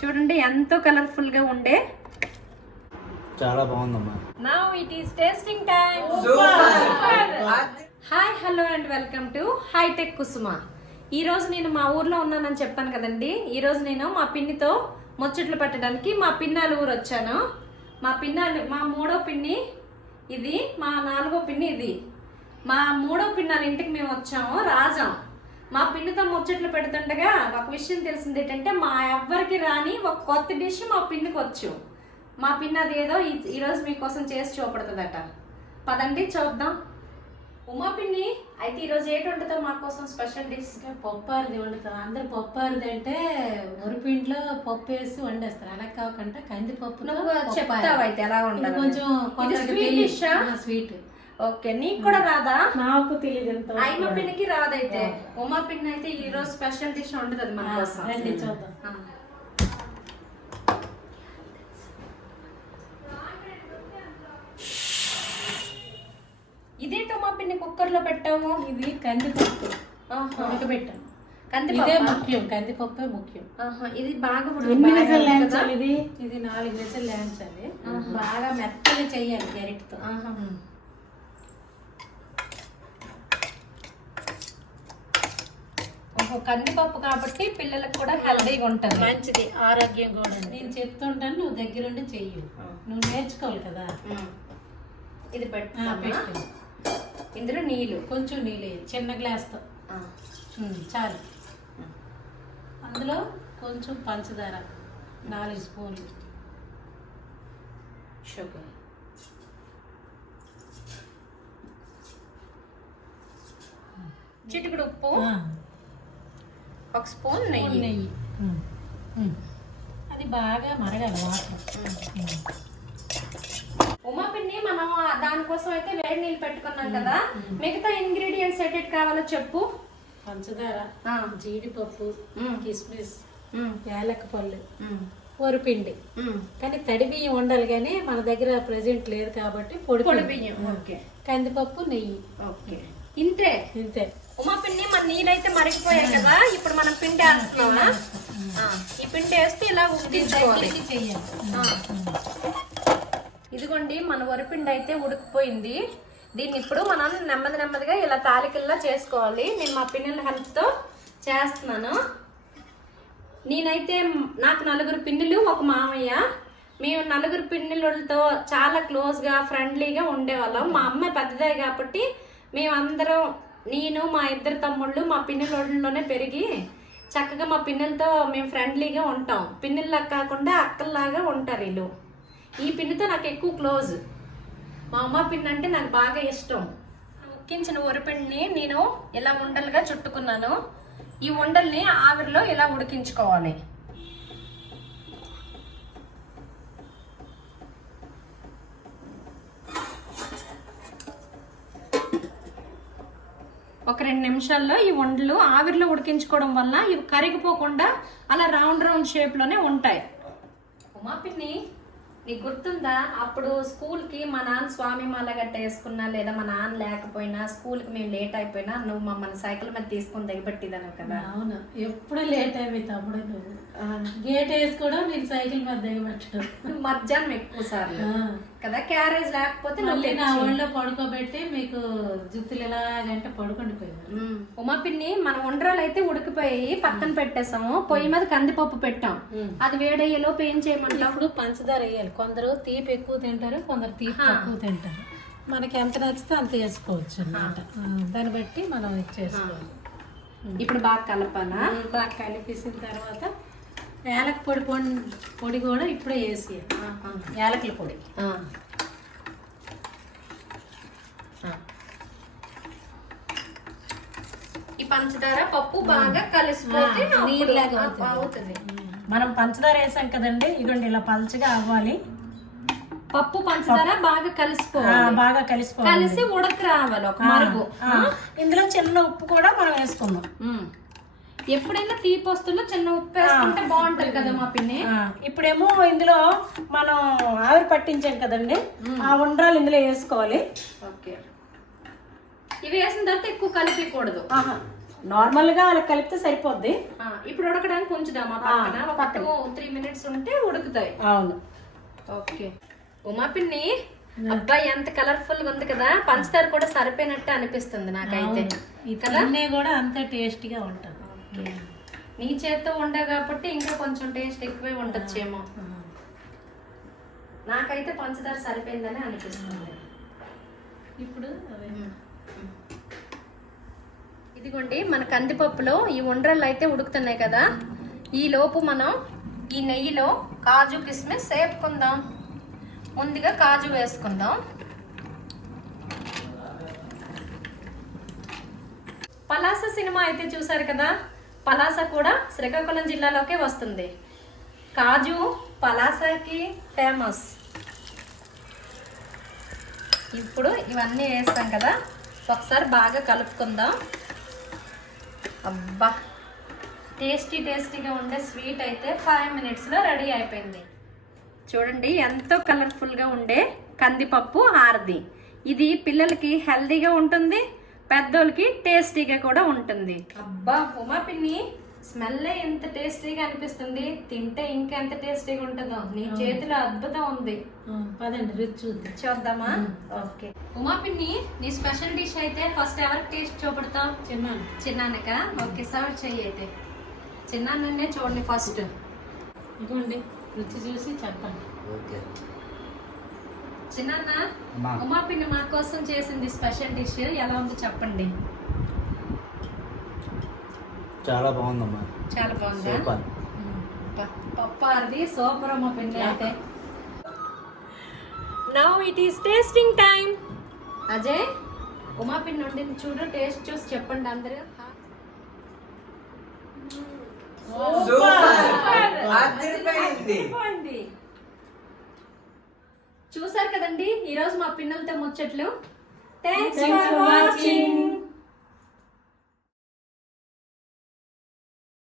చూడండి ఎంతో కలర్ఫుల్ గా ఉండే. చాలా బాగుందమ్మా. Now it is tasting time. Hi hello and welcome to hitech Kusuma. ఈ రోజు నేను మా ఊర్లో ఉన్నానని చెప్పాను కదండి. ఈ రోజు నేను మా పిన్నితో ముచ్చట్లు పెట్టడానికి మా పిన్నాల ఊరు వచ్చాను. మా మూడో పిన్ని ఇది, మా నాలుగో పిన్ని ఇది. మా మూడో పిన్నాల ఇంటికి మేము వచ్చాము, రాజాం. మా పిన్నితో ముచ్చట్లు పెడుతుండగా ఒక విషయం తెలిసింది ఏంటంటే, మా ఎవ్వరికి రాని ఒక కొత్త డిష్ మా పిన్నికి వచ్చు. మా పిన్ని అది ఏదో ఈరోజు మీకోసం చేసి చూపడుతుందట. పదండి చూద్దాం. ఉమా పిన్ని, అయితే ఈరోజు ఏంటి వండుతా మా కోసం స్పెషల్ డిష్? పప్పారిది వండుతాం. అందరు పప్పారిది అంటే ఒరిపింట్లో పప్పు వేసి వండేస్తారు. అలా కాకుండా కందిపప్పు. నువ్వు చెప్తావు అయితే ఎలా ఉంటుంది? కొంచెం స్వీట్. ఓకే, నీకు కూడా రాదా? నాకు తెలియదు. అయ్యమ్మ పిన్నికి రాదైతే. ఉమా పిన్ని అయితే ఈ రోజు స్పెషల్ డిష్ వండుతుంది మన కోసం. రండి చూద్దాం. ఇదేంటి ఉమా పిన్ని కుక్కర్ లో పెట్టాము? ఇది కందిపప్పు ఉడకబెట్టాను. ముఖ్యం, కందిపప్పే ముఖ్యం. ఇది బాగా ఎన్ని విజలు లేంచాలి? ఇది 4 విజలు లేంచాలి. బాగా మెత్తగా చెయ్యాలి గరిటతో. కందిపప్పు కాబట్టి పిల్లలకు కూడా హెల్దీగా ఉంటుంది, మంచిది, ఆరోగ్యం కూడా. నేను చెప్తుంటాను, నువ్వు దగ్గరుండి చెయ్యి. నువ్వు నేర్చుకోవాలి కదా. ఇది పెట్టు. ఇందులో నీళ్ళు, కొంచెం నీళ్ళు చిన్న గ్లాస్తో చాలు. అందులో కొంచెం పంచదార 4 స్పూన్లు, షుగర్, చిటికెడు ఉప్పు, 1 స్పూన్ నెయ్యి. అది బాగా మరగాలి వాటర్. ఉమా పిన్ని, మనం దానికోసం అయితే వేడి నీళ్ళు పెట్టుకున్నాం కదా. మిగతా ఇంగ్రీడియంట్స్ ఏటేటి కావాలో చెప్పు. పంచదార, జీడిపప్పు, కిస్మిస్, యాలక్కపళ్ళు, వరిపిండి. కానీ తడి బియ్యం ఉండాలి, కానీ మన దగ్గర ప్రెసెంట్ లేదు కాబట్టి పొడి బియ్యం. కందిపప్పు, నెయ్యి. ఓకే, ఇంతే. ఉమా పిన్ని, మన నీళ్ళైతే మరిగిపోయాయి కదా. ఇప్పుడు మనం పిండి వేస్తున్నావా? ఈ పిండి వేస్తే ఇలా ఉడికించుకోవాలి. ఇదిగోండి, మన వరిపిండి అయితే ఉడికిపోయింది. దీన్ని ఇప్పుడు మనం నెమ్మదిగా ఇలా తాలికల్లా చేసుకోవాలి. నేను మా పిన్నుల హెల్ప్తో చేస్తున్నాను. నేనైతే నాకు 4 పిన్నులు, ఒక మామయ్య. మేము 4 పిన్నులతో చాలా క్లోజ్గా ఫ్రెండ్లీగా ఉండేవాళ్ళం. మా అమ్మ పెద్దదే కాబట్టి మేమందరం, నేను, మా 2 తమ్ముళ్ళు మా పిన్నులోనే పెరిగి చక్కగా మా పిన్నులతో మేము ఫ్రెండ్లీగా ఉంటాం. పిన్నుల్లా కాకుండా అక్కల్లాగా ఉంటారు వీళ్ళు. ఈ పిన్నుతో నాకు ఎక్కువ క్లోజ్. మా అమ్మ పిన్ను అంటే నాకు బాగా ఇష్టం. ఉక్కించిన వరిపిండిని నేను ఇలా ఉండలుగా చుట్టుకున్నాను. ఈ ఉండల్ని ఆవిరిలో ఇలా ఉడికించుకోవాలి. ఒక 2 నిమిషాల్లో ఈ ఉండలు ఆవిరిలో ఉడికించుకోవడం వల్ల ఇవి కరిగిపోకుండా అలా రౌండ్ షేప్లోనే ఉంటాయి. ఉమా పిన్ని, నీకు గుర్తుందా, అప్పుడు స్కూల్కి మా నాన్న స్వామి మాల గట్ట వేసుకున్నా, లేదా మా నాన్న లేకపోయినా స్కూల్కి మేము లేట్ అయిపోయినా నువ్వు మమ్మల్ని సైకిల్ మీద తీసుకొని దిగబెట్టిదాను కదా. అవును, ఎప్పుడు లేట్ అయిపోయి తమ్ముడు. నువ్వు గేట్ వేసుకోవడం, నేను సైకిల్ మీద దిగబెట్టడం. మధ్యాహ్నం ఎక్కువ సార్లు కదా, క్యారేజ్ లేకపోతే మళ్ళీ నా ఒళ్ళో పడుకోబెట్టి మీకు జుత్తులు ఎలాగంటే పడుకుండిపోయారు. ఉమా పిన్ని, మన ఉండ్రాలు అయితే ఉడికిపోయి పక్కన పెట్టేసాము. పొయ్యి మీద కందిపప్పు పెట్టాం. అది వేడయ్యేలోపు ఏం చేయమంటాం? ఇప్పుడు పంచదార వేయాలి. కొందరు తీపి ఎక్కువ తింటారు, కొందరు తీపి తక్కువ తింటారు. మనకి ఎంత నచ్చితే అంత వేసుకోవచ్చు అన్నమాట. దాన్ని బట్టి మనం చేసుకోవాలి. ఇప్పుడు బాగా కలపాలా? బాగా కలిపేసిన తర్వాత యాలక పొడి కూడా ఇప్పుడే వేసి, యాలకుల పొడి. ఈ పంచదార పప్పు బాగా కలిసిపోతే నీళ్ళగా అవుతుంది. మనం పంచదార వేసాం కదండి, ఇదిగోండి ఇలా పలచగా అవ్వాలి. పప్పు పంచదార బాగా కలిసిపోవాలి, కలిసి ఉడక రావాలి ఒక మరుగు. ఇందులో చిన్న ఉప్పు కూడా మనం వేసుకుందాం. ఎప్పుడైనా తీపి వస్తువులో చిన్న ఉప్పు వేసుకుంటే బాగుంటది కదా మా పిన్ని. ఇప్పుడేమో ఇందులో మనం ఆవిరి పట్టించాం కదండి, ఆ ఉండ్రాలు ఇందులో వేసుకోవాలి. ఓకే, ఇవి వేసిన తర్వాత ఎక్కువ కలిపకూడదు, నార్మల్ గా అలా కలిపితే సరిపోద్ది. ఇప్పుడు ఉడకడానికి ఉంచుదాం పక్కన 2-3 minutes ఉంటే ఉడుకుతాయి. అవును. ఓకే ఉమా పిన్ని, అబ్బాయి ఎంత కలర్ఫుల్ గా ఉంది కదా, పంచదార కూడా సరిపోయినట్టు అనిపిస్తుంది నాకైతే. ఇవన్నీ కూడా అంత టేస్టీగా ఉంటుంది. నీ చేత్తో ఉండే కాబట్టి ఇంకా కొంచెం టేస్ట్ ఎక్కువే ఉండొచ్చేమో. నాకైతే పంచదార సరిపోయిందని అనిపిస్తుంది. ఇప్పుడు ఇదిగోండి మన కందిపప్పులో ఈ ఉండ్రలు అయితే ఉడుకుతున్నాయి కదా, ఈ లోపు మనం ఈ నెయ్యిలో కాజు కిస్మిస్ వేపుకుందాం. ముందుగా కాజు వేసుకుందాం. పలాస సినిమా అయితే చూసారు కదా, పలాస కూడా శ్రీకాకుళం జిల్లాలోకే వస్తుంది. కాజు పలాసకి ఫేమస్. ఇప్పుడు ఇవన్నీ వేస్తాం కదా, ఒకసారి బాగా కలుపుకుందాం. అబ్బా, టేస్టీగా ఉండే స్వీట్ అయితే 5 minutesలో రెడీ అయిపోయింది. చూడండి ఎంతో కలర్ఫుల్గా ఉండే కందిపప్పు హారది. ఇది పిల్లలకి హెల్తీగా ఉంటుంది, పెద్దోళ్ళకి టేస్టీగా కూడా ఉంటుంది. అబ్బా ఉమా పిన్ని, స్మెల్ ఎంత టేస్టీగా అనిపిస్తుంది, తింటే ఇంకా ఎంత టేస్టీగా ఉంటుందో. నీ చేతిలో అద్భుతం ఉంది. పదండి రుచి చూద్దామా? ఓకే ఉమా పిన్ని, నీ స్పెషల్ డిష్ అయితే ఫస్ట్ ఎవరికి టేస్ట్ చూపెడతావు? చిన్నానక. ఓకే, సర్వ్ చెయ్యి అయితే. చిన్నాన్నే చూడండి ఫస్ట్. ఇదిగోండి రుచి చూసి చెప్పండి. ఓకే. చిన్నాన్న, ఉమా పిన్ని మా కోసం చేసింది స్పెషల్ డిష్ ఎలా ఉందో చెప్పండి. చాలా బాగుందమ్మా. చాలా బాగుందా? సూపర్. పప్పు అది సూపర్ ఉమా పిన్ని అయితే. Now it is tasting time. Ajay, Uma పిన్ని వండింది చూడు, టేస్ట్ చూసి చెప్పండి అందరూ. చూసారు కదండి ఈరోజు మా పిన్నలతో ముచ్చట్లు. Thanks for watching.